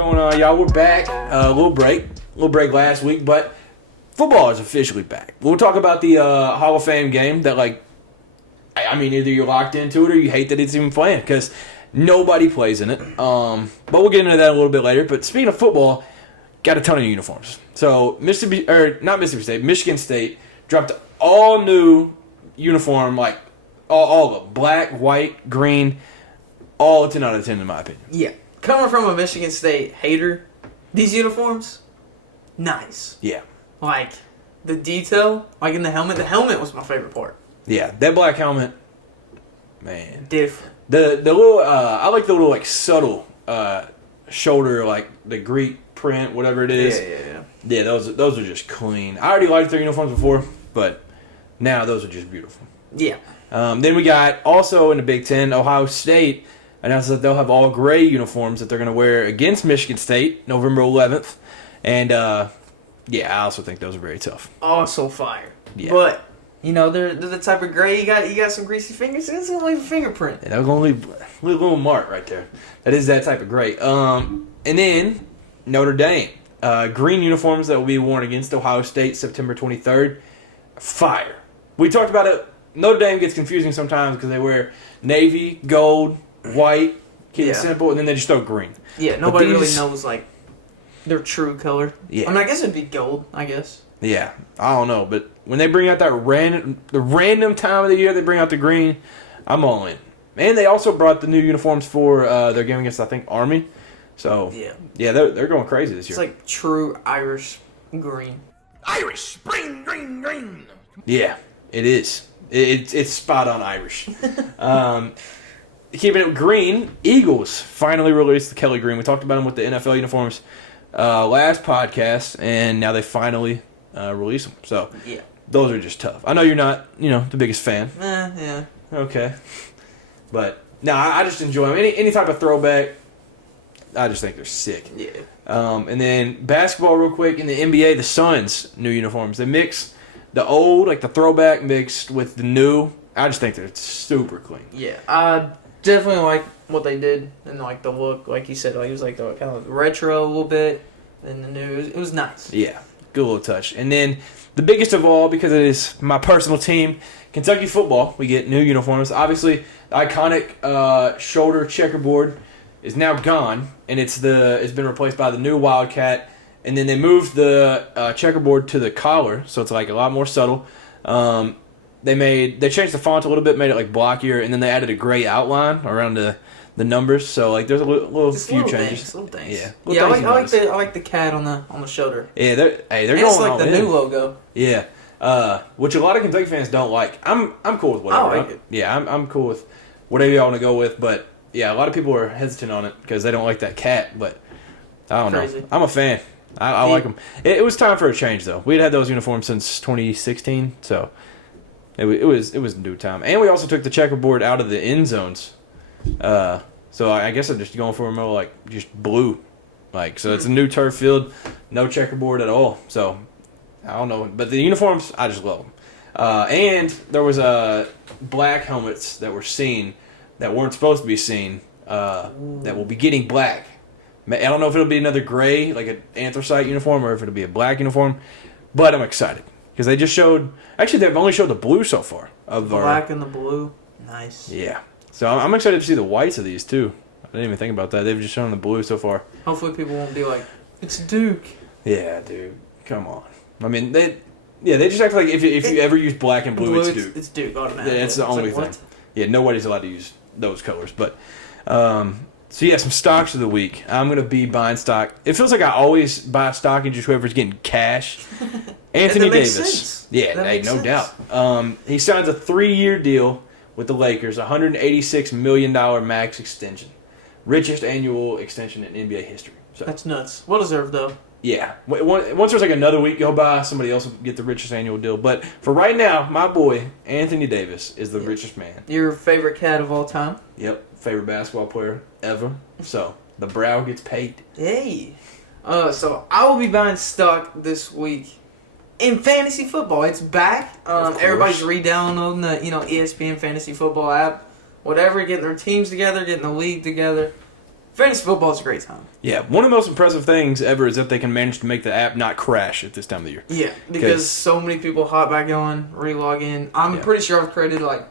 going on, y'all? We're back. A little break last week, but football is officially back. We'll talk about the Hall of Fame game that, either you're locked into it or you hate that it's even playing because nobody plays in it. But we'll get into that a little bit later. But speaking of football, got a ton of uniforms. So Michigan State dropped all new uniform, like all of them, black, white, green, all 10 out of 10 in my opinion. Yeah. Coming from a Michigan State hater, these uniforms, nice. Yeah. Like, the detail, like in the helmet was my favorite part. Yeah, that black helmet, man. Different. The little, I like the little, subtle shoulder, like the Greek print, whatever it is. Yeah. Yeah, those are just clean. I already liked their uniforms before, but now those are just beautiful. Yeah. Then we got, also in the Big Ten, Ohio State announced that they'll have all gray uniforms that they're going to wear against Michigan State, November 11th. And, I also think those are very tough. Also fire. Yeah. But, they're the type of gray, you got some greasy fingers, it's going to leave a fingerprint. Yeah, that was going to leave a little mark right there. That is that type of gray. And then, Notre Dame. Green uniforms that will be worn against Ohio State September 23rd. Fire. We talked about it. Notre Dame gets confusing sometimes because they wear navy, gold, white, keep it simple, and then they just throw green. Yeah, nobody really knows, their true color. Yeah. I guess it'd be gold, I guess. Yeah, I don't know, but when they bring out the random time of the year they bring out the green, I'm all in. And they also brought the new uniforms for their game against, I think, Army. So, yeah, they're going crazy this year. It's like true Irish green. Irish, spring, green. Yeah, it is. It's spot on Irish. Keeping it green, Eagles finally released the Kelly Green. We talked about them with the NFL uniforms last podcast, and now they finally release them. So those are just tough. I know you're not, the biggest fan. Yeah. Okay. But, no, I just enjoy them. Any type of throwback, I just think they're sick. Yeah. And then basketball real quick, in the NBA, the Suns' new uniforms. They mix the old, the throwback mixed with the new. I just think they're super clean. Yeah, I definitely like what they did and the look, like you said, it was the kind of retro a little bit, and the new. It was nice. Yeah, good little touch. And then the biggest of all, because it is my personal team, Kentucky football. We get new uniforms. Obviously, the iconic shoulder checkerboard is now gone, and it's been replaced by the new Wildcat. And then they moved the checkerboard to the collar, so it's a lot more subtle. They changed the font a little bit, made it blockier, and then they added a gray outline around the numbers. So there's a little few changes. Little things. Yeah, I like the cat on the shoulder. Yeah, they're and going it's all the in. new logo. Yeah, which a lot of Kentucky fans don't like. I'm cool with whatever. I like it. Yeah, I'm cool with whatever y'all want to go with. But yeah, a lot of people are hesitant on it because they don't like that cat. But I don't know. I'm a fan. I like them. It was time for a change though. We'd had those uniforms since 2016, so it was due time. And we also took the checkerboard out of the end zones. So I guess I'm just going for a more just blue. So it's a new turf field, no checkerboard at all. So I don't know, but the uniforms I just love them. And there was black helmets that were seen that weren't supposed to be seen that will be getting black. I don't know if it'll be another gray, like an anthracite uniform, or if it'll be a black uniform, but I'm excited because they just showed. Actually, they've only showed the blue so far. Of black and the blue, nice. Yeah, so I'm excited to see the whites of these too. I didn't even think about that. They've just shown the blue so far. Hopefully, people won't be like, "It's Duke." Yeah, dude, come on. I mean, they just act like if you ever use black and blue, it's Duke. It's Duke automatically. Yeah, it's the only thing. What? Yeah, nobody's allowed to use those colors, but. So yeah, some stocks of the week. I'm going to be buying stock. It feels like I always buy stock in just whoever's getting cash. Anthony Davis. Sense. Yeah, no doubt. He signs a 3-year deal with the Lakers, $186 million max extension. Richest annual extension in NBA history. So, that's nuts. Well deserved, though. Yeah. Once there's another week go by, somebody else will get the richest annual deal. But for right now, my boy, Anthony Davis, is the richest man. Your favorite cat of all time? Yep. Favorite basketball player ever. So, the brow gets paid. Hey. So, I will be buying stock this week in fantasy football. It's back. Everybody's re-downloading the ESPN Fantasy Football app. Whatever, getting their teams together, getting the league together. fantasy football is a great time. Yeah, one of the most impressive things ever is that they can manage to make the app not crash at this time of the year. Yeah, because so many people hop back on, re-log in. I'm pretty sure I've created like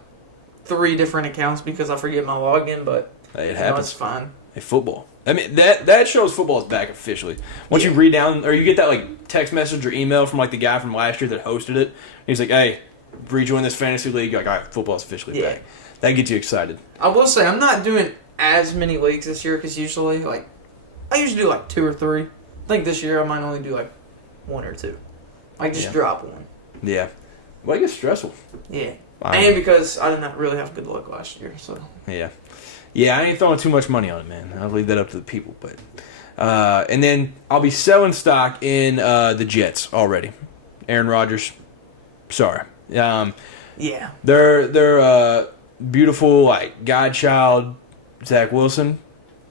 3 different accounts because I forget my login, but it happens. It's fine. Hey, football. I mean, that shows football is back officially. Once you read down, or you get that like text message or email from like the guy from last year that hosted it, he's like, "Hey, rejoin this fantasy league." Like, all right, football's officially back. That gets you excited. I will say I'm not doing as many leagues this year because usually I usually do like 2 or 3. I think this year I might only do like 1 or 2. Like just drop one. Yeah. Well, it gets stressful. Yeah. And because I did not really have good luck last year, so. Yeah. Yeah, I ain't throwing too much money on it, man. I'll leave that up to the people. But and then I'll be selling stock in the Jets already. Aaron Rodgers. Sorry. Yeah. They're beautiful, like, godchild Zach Wilson,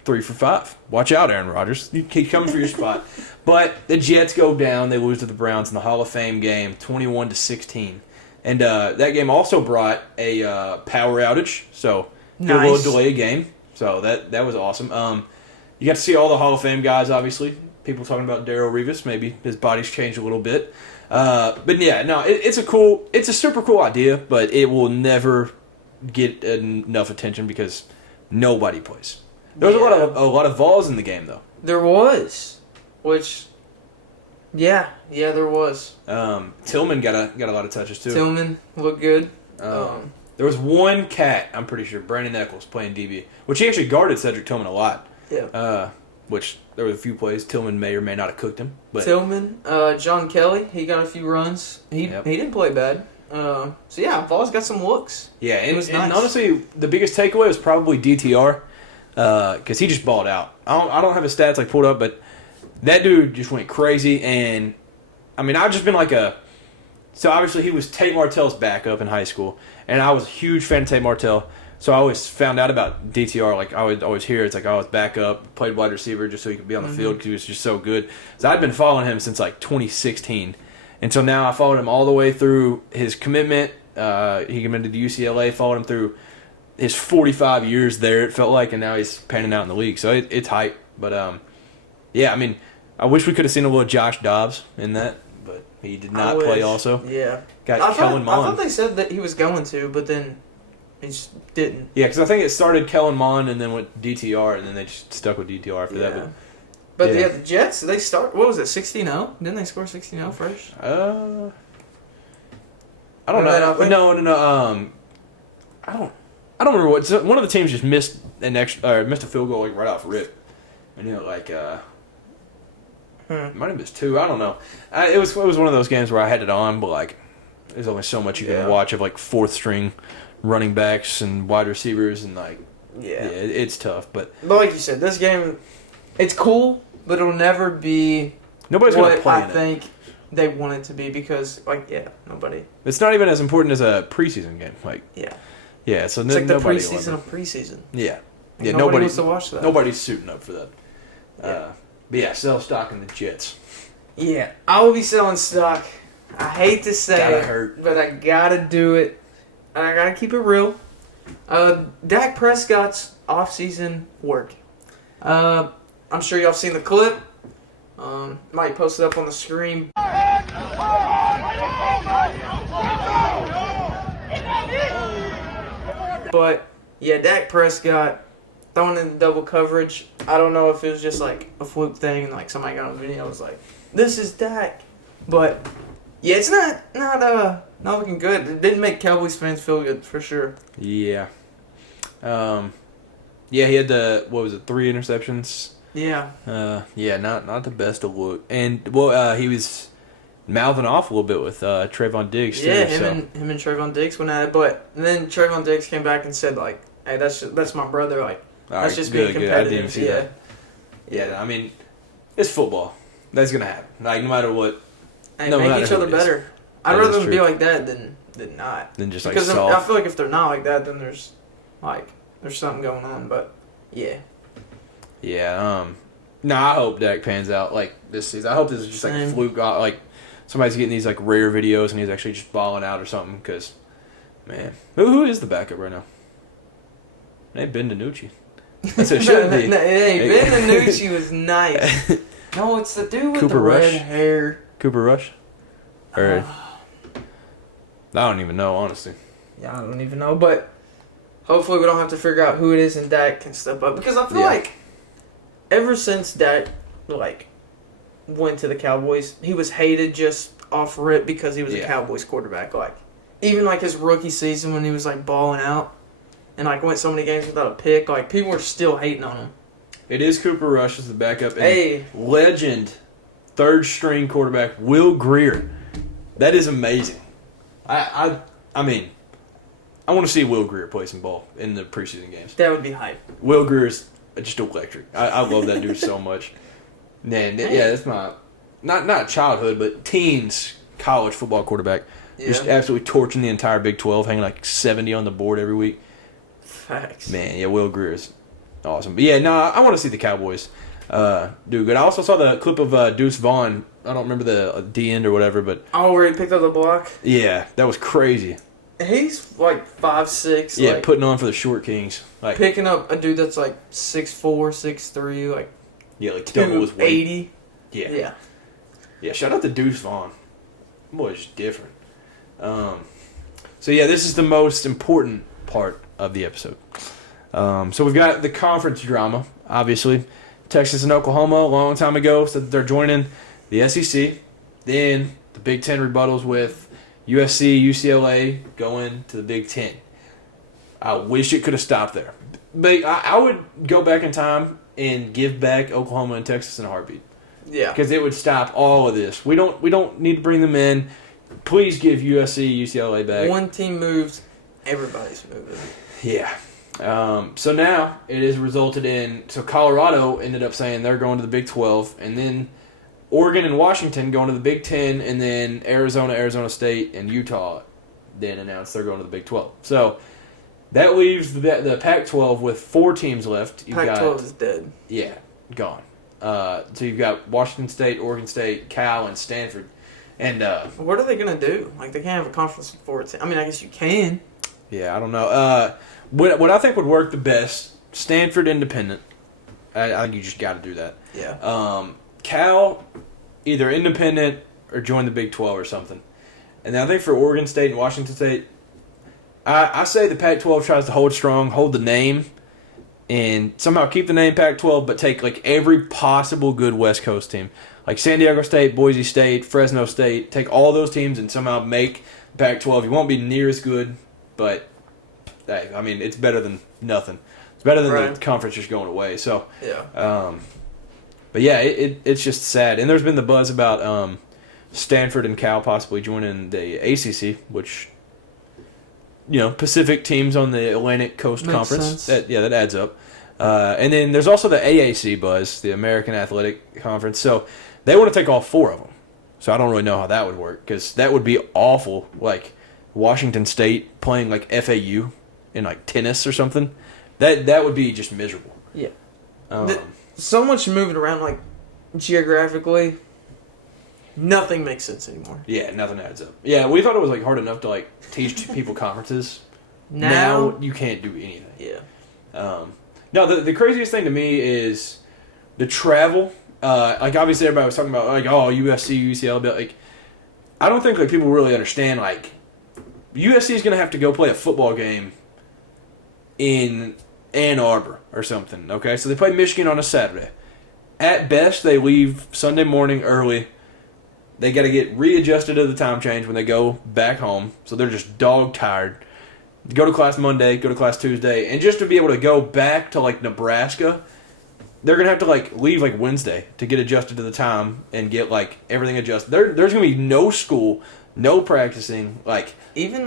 3 for 5. Watch out, Aaron Rodgers. You keep coming for your spot. But the Jets go down. They lose to the Browns in the Hall of Fame game, 21-16. And that game also brought a power outage, so a little delay game. So that was awesome. You got to see all the Hall of Fame guys, obviously. People talking about Darrelle Revis. Maybe his body's changed a little bit. But yeah, no, it's a super cool idea, but it will never get enough attention because nobody plays. There was a lot of Vols in the game, though. There was, which, there was. Tillman got a lot of touches too. Tillman looked good. There was one cat, I'm pretty sure, Brandon Eccles playing DB, which he actually guarded Cedric Tillman a lot. Yeah. Which there were a few plays Tillman may or may not have cooked him. But Tillman, John Kelly, he got a few runs. He didn't play bad. So yeah, Vols got some looks. Yeah, and honestly, the biggest takeaway was probably DTR, because he just balled out. I don't have his stats like pulled up, but that dude just went crazy. And I mean, I've just been like so obviously he was Tate Martell's backup in high school, and I was a huge fan of Tate Martell. So I always found out about DTR. Like I would always hear it's like, oh, it's backup, played wide receiver just so he could be on the field because he was just so good. So I'd been following him since like 2016. And so now I followed him all the way through his commitment. He committed to UCLA, followed him through his 45 years there, it felt like, and now he's panning out in the league. So it's hype. But, yeah, I mean, I wish we could have seen a little Josh Dobbs in that, but he did not play also. Yeah. Got Kellen Mond. I thought they said that he was going to, but then he just didn't. Yeah, because I think it started Kellen Mond and then went DTR, and then they just stuck with DTR after that. But the Jets, they start. What was it, 16-0? Didn't they score 16-0 first? I don't know. No. I don't remember what. One of the teams just missed missed a field goal like right off rip, and might have missed 2. I don't know. It was one of those games where I had it on, but like there's only so much you can watch of like 4th string running backs and wide receivers and like it's tough. But like you said, this game, it's cool. But it'll never be nobody's going to play in it. I think they want it to be because, nobody. It's not even as important as a preseason game. So it's like the preseason of preseason. Yeah. Nobody wants to watch that. Nobody's suiting up for that. But yeah, sell stock in the Jets. Yeah, I will be selling stock. I hate to say it, but I gotta do it. And I gotta keep it real. Dak Prescott's offseason work. I'm sure y'all seen the clip. Might post it up on the screen. But yeah, Dak Prescott throwing in the double coverage. I don't know if it was just like a fluke thing and like somebody got on video and was like, "This is Dak," but yeah, it's not looking good. It didn't make Cowboys fans feel good for sure. Yeah. Yeah, he had 3 interceptions. Yeah. Not the best of look. And he was mouthing off a little bit with Trayvon Diggs too. Yeah, him and Trayvon Diggs went at it, but then Trayvon Diggs came back and said like, "Hey, that's my brother. Like, that's just being competitive." I didn't see that. Yeah, I mean, it's football. That's gonna happen. Like no matter what. Hey, make each other better. I'd rather them be like that than not. Than just like because soft. I feel like if they're not like that, then there's something going on. But yeah. Yeah. I hope Dak pans out like this season. I hope this is just like a fluke. Like somebody's getting these like rare videos and he's actually just balling out or something. Because, man, who is the backup right now? It ain't Ben DiNucci. That's what it should be. Hey, Ben DiNucci was nice. No, it's the dude with the red hair. Cooper Rush? Or I don't even know, honestly. Yeah, I don't even know, but hopefully we don't have to figure out who it is and Dak can step up. Because I feel like ever since Dak, went to the Cowboys, he was hated just off rip because he was a Cowboys quarterback. Even his rookie season when he was balling out and went so many games without a pick, people were still hating on him. It is Cooper Rush as the backup. And legend, third string quarterback Will Grier. That is amazing. I mean, I want to see Will Grier play some ball in the preseason games. That would be hype. Will Grier is just electric. I love that dude so much. Man, that's my not childhood, but teens college football quarterback. Yeah. Just absolutely torching the entire Big 12, hanging 70 on the board every week. Facts. Man, Will Grier is awesome. But I want to see the Cowboys do good. I also saw the clip of Deuce Vaughn. I don't remember the D-end or whatever, but... Oh, where he picked up the block? Yeah, that was crazy. He's 5'6". Yeah, putting on for the short kings. Picking up a dude that's 6'4", 6'3", double his weight. 80. Yeah. Yeah, shout out to Deuce Vaughn. Boy's different. This is the most important part of the episode. So we've got the conference drama, obviously. Texas and Oklahoma a long time ago said that they're joining the SEC. Then the Big Ten rebuttals with USC, UCLA going to the Big Ten. I wish it could have stopped there. But I would go back in time and give back Oklahoma and Texas in a heartbeat. Yeah. Because it would stop all of this. We don't need to bring them in. Please give USC, UCLA back. One team moves, everybody's moving. Yeah. So now it has resulted in... So Colorado ended up saying they're going to the Big 12, and then Oregon and Washington going to the Big 10, and then Arizona State, and Utah then announced they're going to the Big 12. So that leaves the Pac-12 with 4 teams left. Pac-12 is dead. Yeah, gone. So you've got Washington State, Oregon State, Cal, and Stanford. And what are they going to do? They can't have a conference with 4 teams. I mean, I guess you can. Yeah, I don't know. What I think would work the best, Stanford independent. I think you just got to do that. Yeah. Cal, either independent or join the Big 12 or something. And then I think for Oregon State and Washington State, I say the Pac-12 tries to hold strong, hold the name, and somehow keep the name Pac-12, but take every possible good West Coast team. Like San Diego State, Boise State, Fresno State. Take all those teams and somehow make Pac-12. You won't be near as good, but hey, I mean, it's better than nothing. It's better than the conference just going away. So, yeah. But yeah, it's just sad. And there's been the buzz about Stanford and Cal possibly joining the ACC, which, Pacific teams on the Atlantic Coast Makes Conference. Sense. That adds up. And then there's also the AAC buzz, the American Athletic Conference. So they want to take all 4 of them. So I don't really know how that would work, because that would be awful. Washington State playing FAU in tennis or something. That would be just miserable. Yeah. So much moving around geographically. Nothing makes sense anymore. Yeah, nothing adds up. Yeah, we thought it was hard enough to teach people conferences. Now you can't do anything. Yeah. No, the craziest thing to me is the travel. Obviously everybody was talking about USC, UCLA, but I don't think people really understand USC is going to have to go play a football game in Ann Arbor or something. Okay, so they play Michigan on a Saturday. At best, they leave Sunday morning early. They got to get readjusted to the time change when they go back home, so they're just dog tired. Go to class Monday, go to class Tuesday, and just to be able to go back to Nebraska, they're gonna have to leave Wednesday to get adjusted to the time and get everything adjusted. There's gonna be no school, no practicing. Even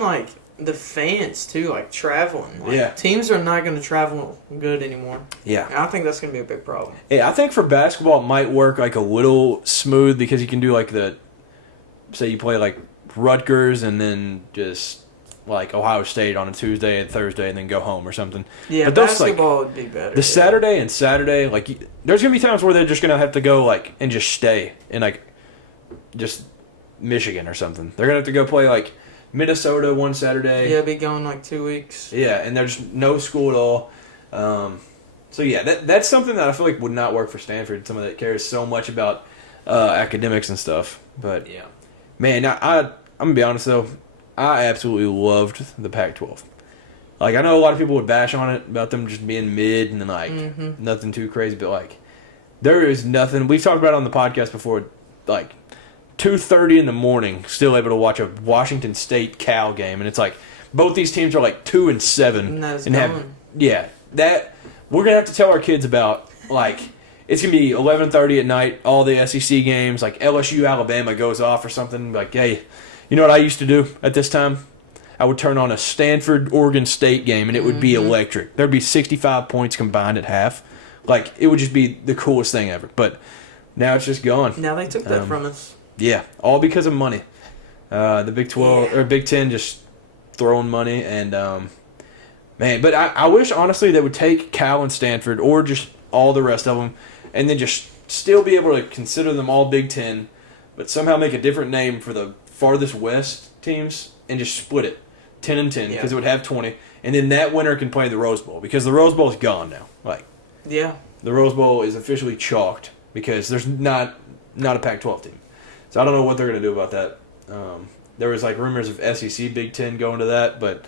the fans too, traveling. Yeah. Teams are not gonna travel good anymore. Yeah. I think that's gonna be a big problem. Yeah, I think for basketball it might work a little smooth, because you can do say you play Rutgers and then just Ohio State on a Tuesday and Thursday and then go home or something. Yeah, but basketball would be better. The Saturday and Saturday, there's going to be times where they're just going to have to go, and just stay in, just Michigan or something. They're going to have to go play, Minnesota one Saturday. Yeah, be going, 2 weeks. Yeah, and there's no school at all. So yeah, that's something that I feel like would not work for Stanford. Someone that cares so much about academics and stuff. But yeah, man, I'm gonna be honest though, I absolutely loved the Pac-12. Like I know a lot of people would bash on it about them just being mid and then like nothing too crazy, but like there is nothing. We've talked about it on the podcast before, like 2:30 in the morning, still able to watch a Washington State Cal game, and it's like both these teams are like 2-7 and have that we're gonna have to tell our kids about. Like it's gonna be 11:30 at night, all the SEC games, like LSU Alabama goes off or something. Like hey, you know what I used to do at this time? I would turn on a Stanford Oregon State game and it would be electric. There'd be 65 points combined at half. Like it would just be the coolest thing ever. But now it's just gone. Now they took that from us. Yeah, all because of money. The Big 12 or Big 10 just throwing money and man. But I wish honestly they would take Cal and Stanford or just all the rest of them and then just still be able to consider them all Big 10, but somehow make a different name for the farthest west teams and just split it 10 and 10 because it would have 20, and then that winner can play the Rose Bowl because the Rose Bowl is gone now. Like the Rose Bowl is officially chalked because there's not a Pac-12 team. So I don't know what they're going to do about that. There was like rumors of SEC Big Ten going to that, but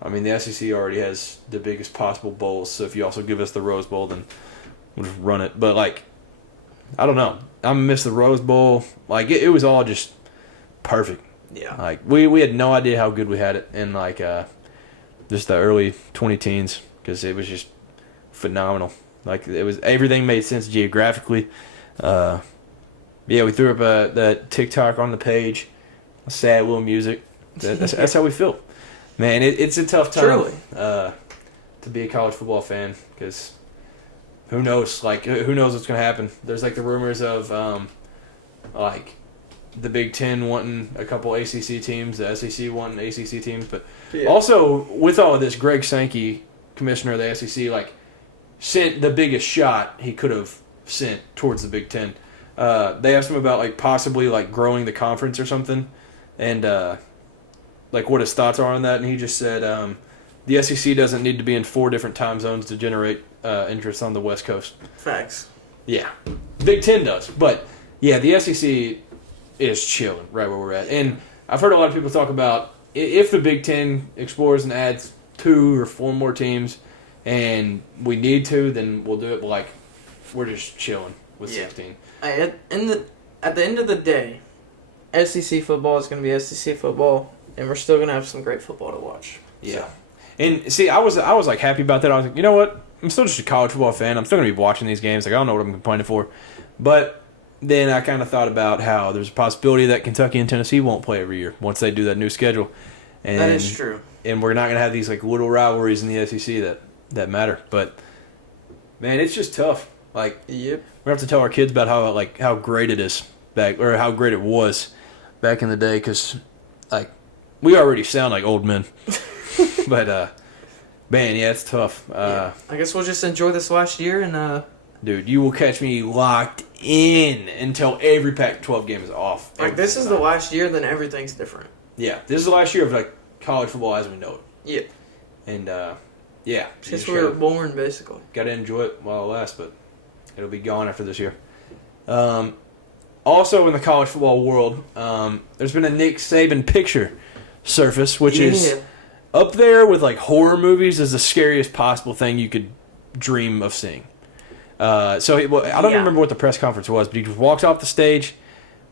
I mean the SEC already has the biggest possible bowls. So if you also give us the Rose Bowl, then we'll just run it. But like, I don't know. I miss the Rose Bowl. Like it was all just perfect. Yeah. Like we had no idea how good we had it in like just the early 2010s because it was just phenomenal. Like it was everything made sense geographically. We threw up that TikTok on the page, sad little music. That's how we feel, man. It's a tough time to be a college football fan because who knows? Like who knows what's gonna happen? There's like the rumors of like the Big Ten wanting a couple ACC teams, the SEC wanting ACC teams, but also with all of this, Greg Sankey, commissioner of the SEC, like sent the biggest shot he could have sent towards the Big Ten. They asked him about like possibly like growing the conference or something, and like what his thoughts are on that, and he just said the SEC doesn't need to be in 4 different time zones to generate interest on the West Coast. Facts. Yeah, Big Ten does, but yeah, the SEC is chilling right where we're at, and I've heard a lot of people talk about if the Big Ten explores and adds 2 or 4 more teams, and we need to, then we'll do it. But like, we're just chilling with 16. At the end of the day, SEC football is going to be SEC football, and we're still going to have some great football to watch. Yeah, and see, I was like happy about that. I was like, you know what? I'm still just a college football fan. I'm still going to be watching these games. Like I don't know what I'm complaining for, but then I kind of thought about how there's a possibility that Kentucky and Tennessee won't play every year once they do that new schedule. And, that is true. And we're not going to have these like little rivalries in the SEC that matter. But man, it's just tough. Like, yep. We have to tell our kids about how great it is back, or how great it was back in the day, because like we already sound like old men. But man, yeah, it's tough. I guess we'll just enjoy this last year and. Dude, you will catch me locked in until every Pac-12 game is off. Like this is the last year, then everything's different. Yeah, this is the last year of like college football as we know it. Yep. And yeah, since we were born, basically. Got to enjoy it while it lasts, but it'll be gone after this year. Also in the college football world, there's been a Nick Saban picture surface, which is up there with like horror movies as the scariest possible thing you could dream of seeing. I don't remember what the press conference was, but he just walks off the stage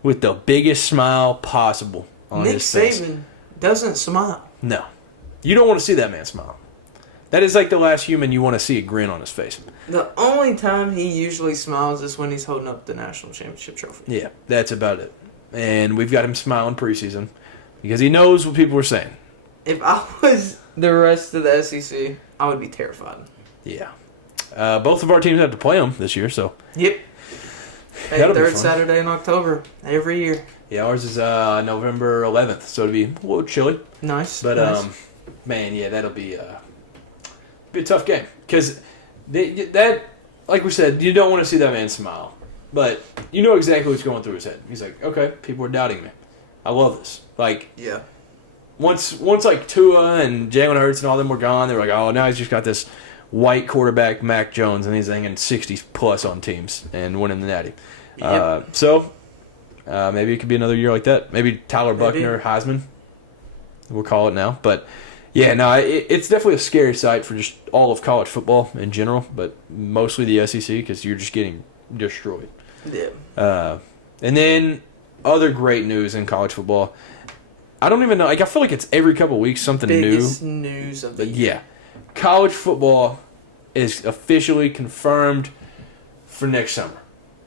with the biggest smile possible on his face. Nick Saban doesn't smile. No. You don't want to see that man smile. That is like the last human you want to see a grin on his face. The only time he usually smiles is when he's holding up the national championship trophy. Yeah, that's about it. And we've got him smiling preseason because he knows what people are saying. If I was the rest of the SEC, I would be terrified. Yeah. Both of our teams have to play them this year, so. Yep. Hey, third Saturday in October, every year. Yeah, ours is November 11th, so it'll be a little chilly. Nice. But, nice. Man, yeah, that'll be a tough game. Because that, like we said, you don't want to see that man smile. But you know exactly what's going through his head. He's like, okay, people are doubting me. I love this. Like, yeah. Once like Tua and Jalen Hurts and all them were gone, they were like, oh, now he's just got this white quarterback Mac Jones, and he's hanging 60 plus on teams and winning the Natty. Yep. So maybe it could be another year like that. Maybe Tyler Buckner, Heisman, we'll call it now. But yeah, no, it's definitely a scary sight for just all of college football in general, but mostly the SEC because you're just getting destroyed. Yeah. And then other great news in college football. I don't even know. Like, I feel like it's every couple of weeks something Biggest new. news of the year. Yeah. College football is officially confirmed for next summer.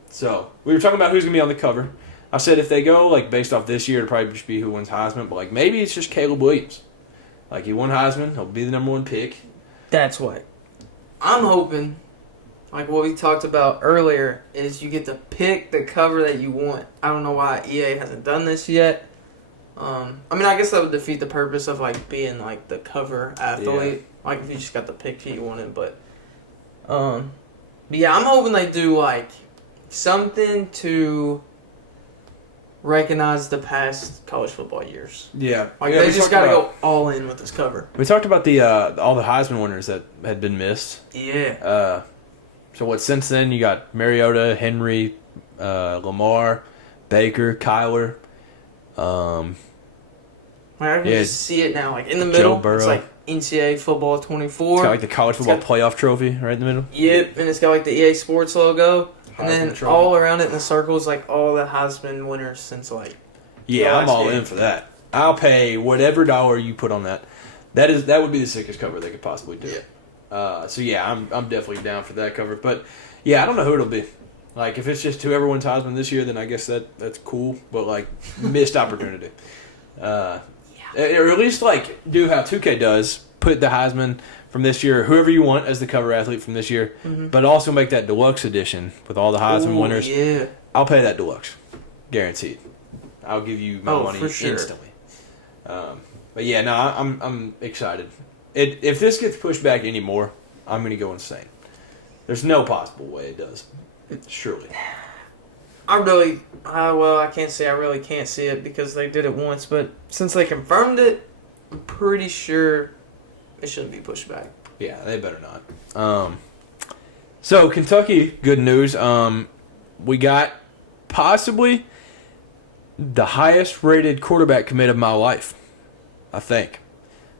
So, we were talking about who's going to be on the cover. I said if they go, like, based off this year, it'll probably just be who wins Heisman. But, like, maybe it's just Caleb Williams. Like, he won Heisman. He'll be the number one pick. That's what I'm hoping. Like what we talked about earlier, is you get to pick the cover that you want. I don't know why EA hasn't done this yet. I mean, I guess that would defeat the purpose of like being like the cover athlete. Yeah. Like if you just got the pick who you wanted, but yeah, I'm hoping they do like something to recognize the past college football years. Yeah, like they just got to go all in with this cover. We talked about the all the Heisman winners that had been missed. Yeah. So what? Since then, you got Mariota, Henry, Lamar, Baker, Kyler. I can just see it now, like in the middle. It's like NCAA football 24. It's got like the college football playoff trophy right in the middle. Yep, and it's got like the EA Sports logo, and then trophy. All around it in the circles, like all the Heisman winners since like. Yeah, I'm all in for that. I'll pay whatever dollar you put on that. That would be the sickest cover they could possibly do. Yeah. So yeah, I'm definitely down for that cover. But yeah, I don't know who it'll be. Like if it's just whoever wins Heisman this year, then I guess that's cool. But like missed opportunity. Or at least like do how 2K does, put the Heisman from this year, whoever you want as the cover athlete from this year, but also make that deluxe edition with all the Heisman winners. Yeah. I'll pay that deluxe, guaranteed. I'll give you my money sure. instantly. But yeah, no, I'm excited. If this gets pushed back anymore, I'm going to go insane. There's no possible way it does. Surely. I can't say I really can't see it because they did it once, but since they confirmed it, I'm pretty sure it shouldn't be pushed back. Yeah, they better not. So, Kentucky, good news. We got possibly the highest rated quarterback commit of my life, I think.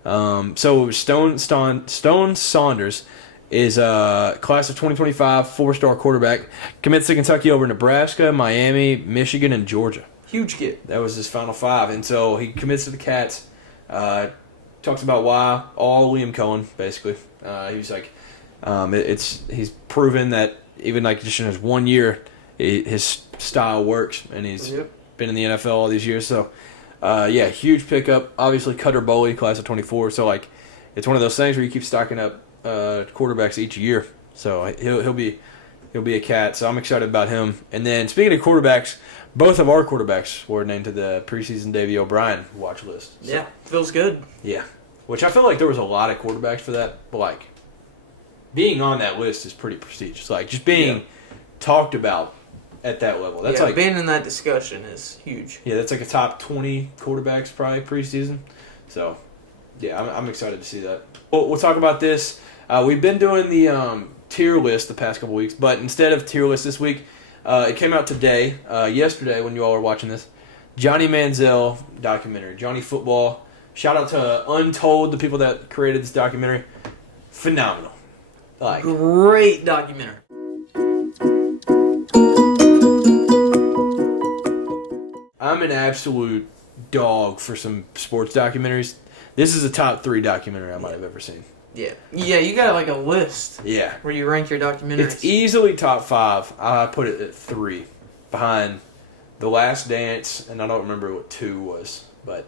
So Stone Saunders is class of 2025 4-star quarterback, commits to Kentucky over Nebraska, Miami, Michigan, and Georgia. Huge kid. That was his final 5, and so he commits to the Cats. Talks about why, all Liam Cohen basically. He was like, he's proven that even like just in his 1 year, his style works, and he's been in the NFL all these years. So. Yeah, huge pickup. Obviously, Cutter Boley, class of 24. So, like, it's one of those things where you keep stocking up quarterbacks each year. So he'll be a Cat. So I'm excited about him. And then speaking of quarterbacks, both of our quarterbacks were named to the preseason Davey O'Brien watch list. So, yeah, feels good. Yeah, which I feel like there was a lot of quarterbacks for that. But like, being on that list is pretty prestigious. Like just being talked about. At that level, that's like being in that discussion is huge. Yeah, that's like a top 20 quarterbacks probably preseason. So, yeah, I'm excited to see that. We'll talk about this. We've been doing the tier list the past couple weeks, but instead of tier list this week, it came out today, yesterday when you all were watching this. Johnny Manziel documentary, Johnny Football. Shout out to Untold, the people that created this documentary. Phenomenal. Like great documentary. I'm an absolute dog for some sports documentaries. This is a top 3 documentary I might have ever seen. Yeah, you got like a list. Yeah, where you rank your documentaries. It's easily top 5. I put it at 3, behind The Last Dance, and I don't remember what 2 was, but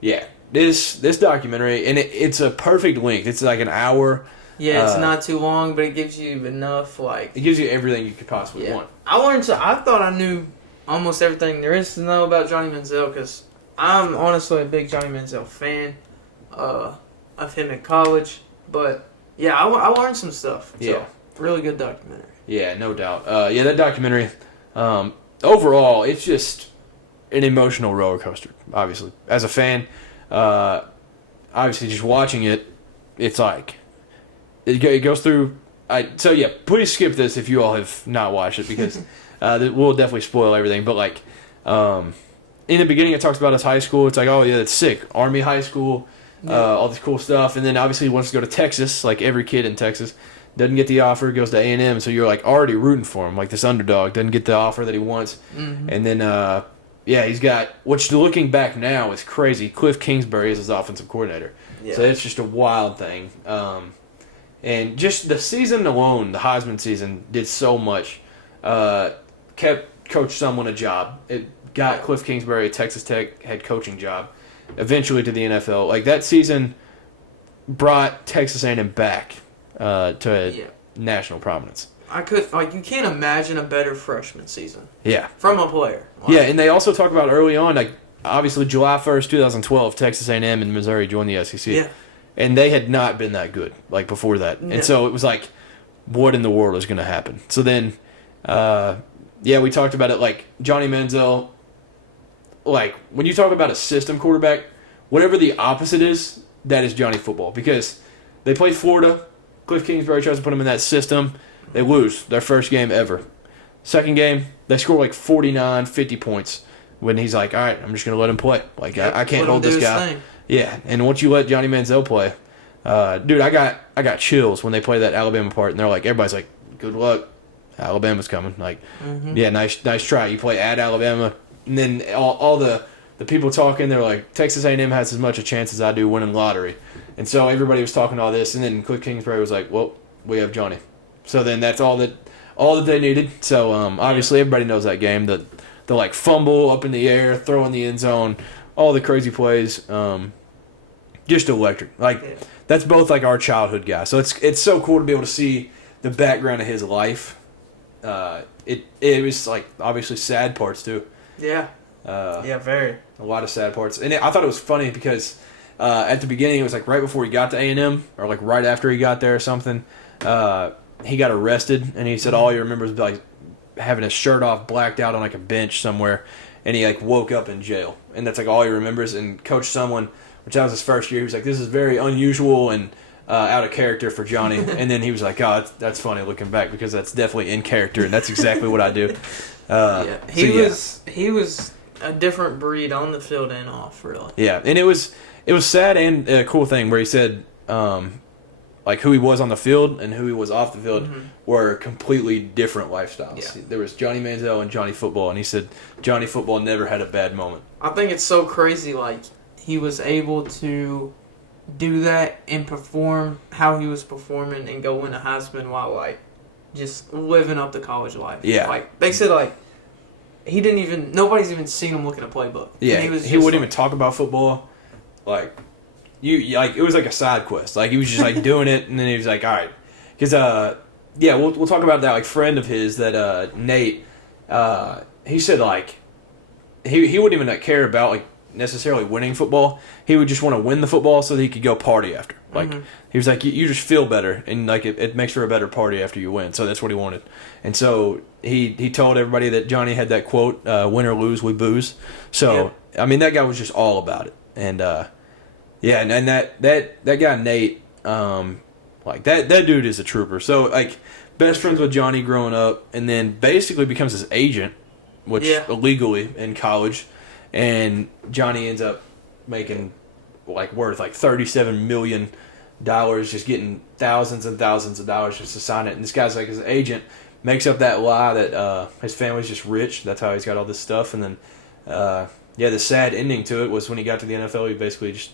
yeah, this documentary, and it's a perfect length. It's like an hour. Yeah, it's not too long, but it gives you enough like. It gives you everything you could possibly want. I thought I knew almost everything there is to know about Johnny Manziel because I'm honestly a big Johnny Manziel fan of him in college. But yeah, I learned some stuff. So, really good documentary. Yeah, no doubt. That documentary, overall, it's just an emotional roller coaster, obviously. As a fan, obviously just watching it, it's like it goes through. So yeah, please skip this if you all have not watched it because we'll definitely spoil everything. But like, in the beginning, it talks about his high school. It's like, oh yeah, that's sick. Army high school, all this cool stuff, and then obviously he wants to go to Texas, like every kid in Texas. Doesn't get the offer, goes to A&M, so you're like already rooting for him, like this underdog doesn't get the offer that he wants, and then he's got, which looking back now is crazy. Cliff Kingsbury is his offensive coordinator, so it's just a wild thing. And just the season alone, the Heisman season, did so much. Kept Coach Sumlin a job. It got Cliff Kingsbury a Texas Tech head coaching job, eventually to the NFL. Like that season brought Texas A&M back to national prominence. You can't imagine a better freshman season. Yeah. From a player. Wow. Yeah, and they also talk about early on, like obviously July 1st, 2012, Texas A&M and Missouri joined the SEC. Yeah. And they had not been that good, like before that. No. And so it was like, what in the world is going to happen? So then, we talked about it, like Johnny Manziel, like when you talk about a system quarterback, whatever the opposite is, that is Johnny football. Because they played Florida, Cliff Kingsbury tries to put them in that system, they lose their first game ever. Second game, they score like 49, 50 points when he's like, all right, I'm just going to let him play. Like, I can't hold this guy. Thing. Yeah, and once you let Johnny Manziel play, dude, I got chills when they play that Alabama part, and they're like, everybody's like, good luck, Alabama's coming. Like, yeah, nice try. You play at Alabama, and then all the people talking, they're like, Texas A&M has as much a chance as I do winning the lottery. And so everybody was talking all this, and then Cliff Kingsbury was like, well, we have Johnny. So then that's all that they needed. So obviously everybody knows that game, the like fumble up in the air, throw in the end zone, all the crazy plays, just electric. Like that's both like our childhood guy. So it's so cool to be able to see the background of his life. It was like obviously sad parts too. Yeah. Very. A lot of sad parts, and I thought it was funny because at the beginning it was like right before he got to A&M or like right after he got there or something. He got arrested, and he said all he remembers was like having his shirt off, blacked out on like a bench somewhere, and he like woke up in jail, and that's like all he remembers. And Coach Sumlin, which that was his first year, he was like, "This is very unusual and out of character for Johnny." And then he was like, "Oh, that's funny looking back because that's definitely in character, and that's exactly what I do." He was a different breed on the field and off, really. Yeah, and it was sad and a cool thing where he said. Like who he was on the field and who he was off the field were completely different lifestyles. Yeah. There was Johnny Manziel and Johnny Football, and he said Johnny Football never had a bad moment. I think it's so crazy, like he was able to do that and perform how he was performing and go win a Heisman while like just living up the college life. Yeah, like they said, like nobody's even seen him look at a playbook. Yeah, he wouldn't even talk about football, like. You like it was like a side quest. Like he was just like doing it, and then he was like, all right, because we'll talk about that like friend of his that Nate. He said like he wouldn't even like care about like necessarily winning football. He would just want to win the football so that he could go party after. Like he was like you just feel better, and like it makes for a better party after you win. So that's what he wanted, and so he told everybody that Johnny had that quote, "Win or lose, we booze." So I mean that guy was just all about it, and. Yeah, and that guy Nate, like that dude is a trooper. So like, best friends with Johnny growing up, and then basically becomes his agent, which illegally in college, and Johnny ends up making like worth like $37 million, just getting thousands and thousands of dollars just to sign it. And this guy's like his agent makes up that lie that his family's just rich. That's how he's got all this stuff. And then the sad ending to it was when he got to the NFL, he basically just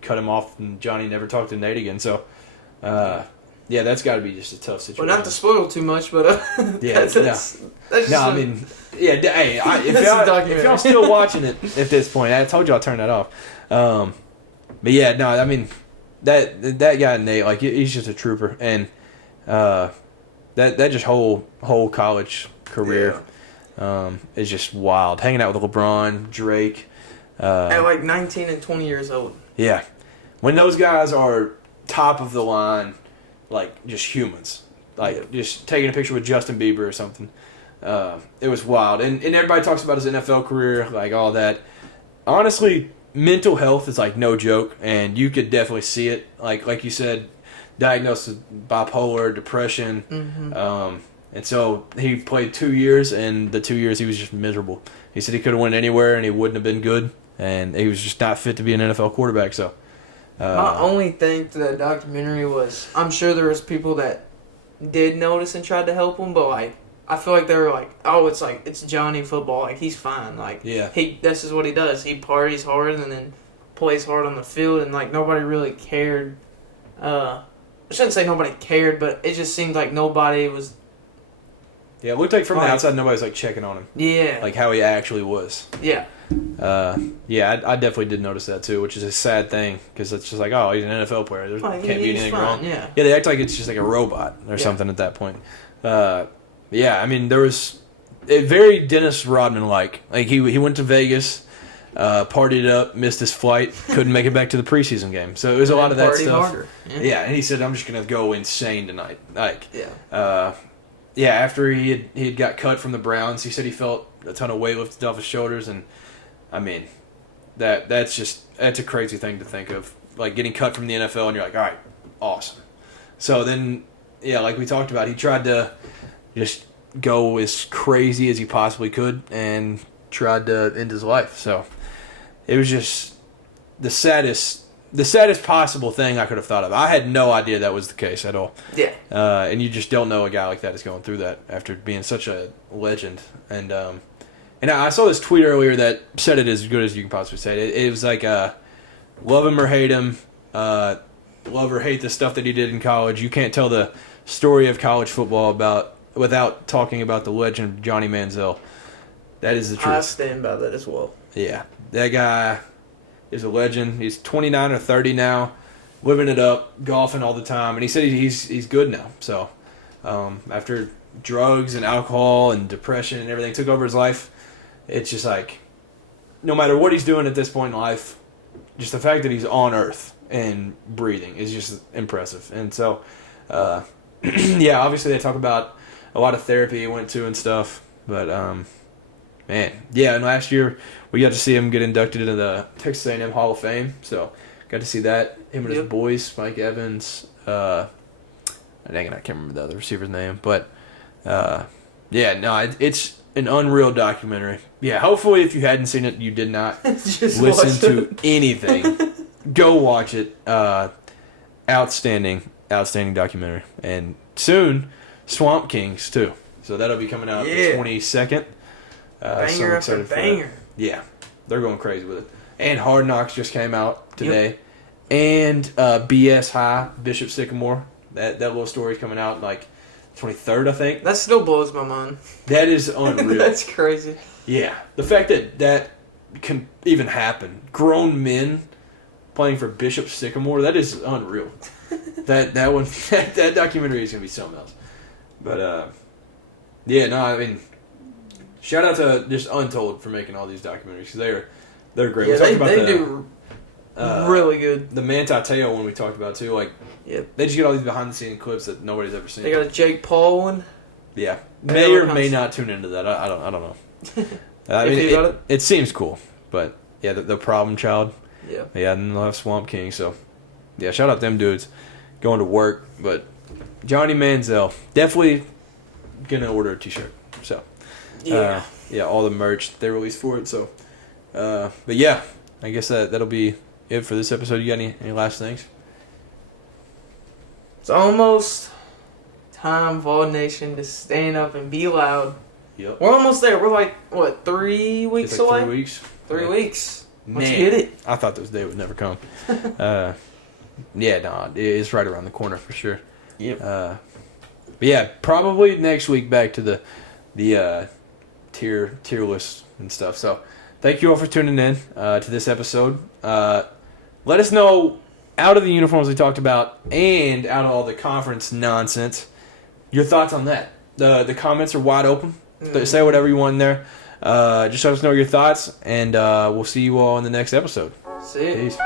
cut him off, and Johnny never talked to Nate again. So, that's got to be just a tough situation. Well, not to spoil too much, but if y'all still watching it at this point, I told you I'll turn that off. That guy Nate, like he's just a trooper, and that just whole college career is just wild. Hanging out with LeBron, Drake, at like 19 and 20 years old. Yeah. When those guys are top of the line, like just humans, like just taking a picture with Justin Bieber or something, it was wild. And everybody talks about his NFL career, like all that. Honestly, mental health is like no joke, and you could definitely see it. Like you said, diagnosed with bipolar, depression. Mm-hmm. And so he played 2 years, and the 2 years he was just miserable. He said he could have went anywhere, and he wouldn't have been good, and he was just not fit to be an NFL quarterback. So, my only thing to that documentary was, I'm sure there was people that did notice and tried to help him, but like, I feel like they were like, oh, it's Johnny football, like he's fine, like yeah, this is what he does. He parties hard and then plays hard on the field, and like nobody really cared. I shouldn't say nobody cared, but it just seemed like nobody was. Yeah, it looked like from the outside nobody was like checking on him. Yeah, like how he actually was. Yeah. Yeah, I definitely did notice that too, which is a sad thing because it's just like, oh, he's an NFL player. There can't be anything wrong. Yeah, they act like it's just like a robot or something at that point. Yeah, I mean, there was a very Dennis Rodman-like. Like he went to Vegas, partied up, missed his flight, couldn't make it back to the preseason game. So it was a lot of that stuff. Harder. Yeah, and he said, I'm just gonna go insane tonight. Like, yeah, after he had got cut from the Browns, he said he felt a ton of weight lifted off his shoulders, and I mean, that's a crazy thing to think of. Like getting cut from the NFL, and you're like, all right, awesome. So then, yeah, like we talked about, he tried to just go as crazy as he possibly could and tried to end his life. So it was just the saddest possible thing I could have thought of. I had no idea that was the case at all. Yeah. And you just don't know a guy like that is going through that after being such a legend. And I saw this tweet earlier that said it as good as you can possibly say it. It was like, love him or hate him, love or hate the stuff that he did in college. You can't tell the story of college football without talking about the legend of Johnny Manziel. That is the truth. I stand by that as well. Yeah, that guy is a legend. He's 29 or 30 now, living it up, golfing all the time, and he said he's good now. So after drugs and alcohol and depression and everything took over his life, it's just like no matter what he's doing at this point in life, just the fact that he's on Earth and breathing is just impressive. And so, yeah, obviously they talk about a lot of therapy he went to and stuff, but man, yeah. And last year we got to see him get inducted into the Texas A&M Hall of Fame, so got to see that. Him and his boys, Mike Evans. I can't remember the other receiver's name, but yeah, no, it's an unreal documentary. Yeah, hopefully if you hadn't seen it, you did not listen to anything. Go watch it. Outstanding documentary, and soon Swamp Kings too. So that'll be coming out the 22nd. Banger after banger. Yeah, they're going crazy with it. And Hard Knocks just came out today. Yep. And BS High, Bishop Sycamore. That little story's coming out like 23rd, I think. That still blows my mind. That is unreal. That's crazy. Yeah, the fact that can even happen. Grown men playing for Bishop Sycamore, that is unreal. that documentary is gonna be something else. But yeah, no, I mean, shout out to just Untold for making all these documentaries because they're great. Yeah, they do really good. The Manti Te'o one we talked about too, like they just get all these behind the scenes clips that nobody's ever seen. They got a Jake Paul one. Yeah, may or may not tune into that. I don't know. I mean, it seems cool, but yeah, the Problem Child. Yeah, and they'll have Swamp King. So yeah, shout out them dudes going to work. But Johnny Manziel, definitely gonna order a T-shirt. So yeah, all the merch they released for it. So but yeah, I guess that'll be it for this episode. You got any last things? It's almost time for all nation to stand up and be loud. Yep. We're almost there. We're like, what, 3 weeks away? 3 weeks. 3 weeks. Man, let's get it. I thought this day would never come. Yeah, no, it's right around the corner for sure. Yep. But yeah, probably next week back to the tier list and stuff. So thank you all for tuning in to this episode. Let us know, out of the uniforms we talked about and out of all the conference nonsense, your thoughts on that. The comments are wide open. Say whatever you want in there. Just let us know your thoughts, and we'll see you all in the next episode. See you. Peace.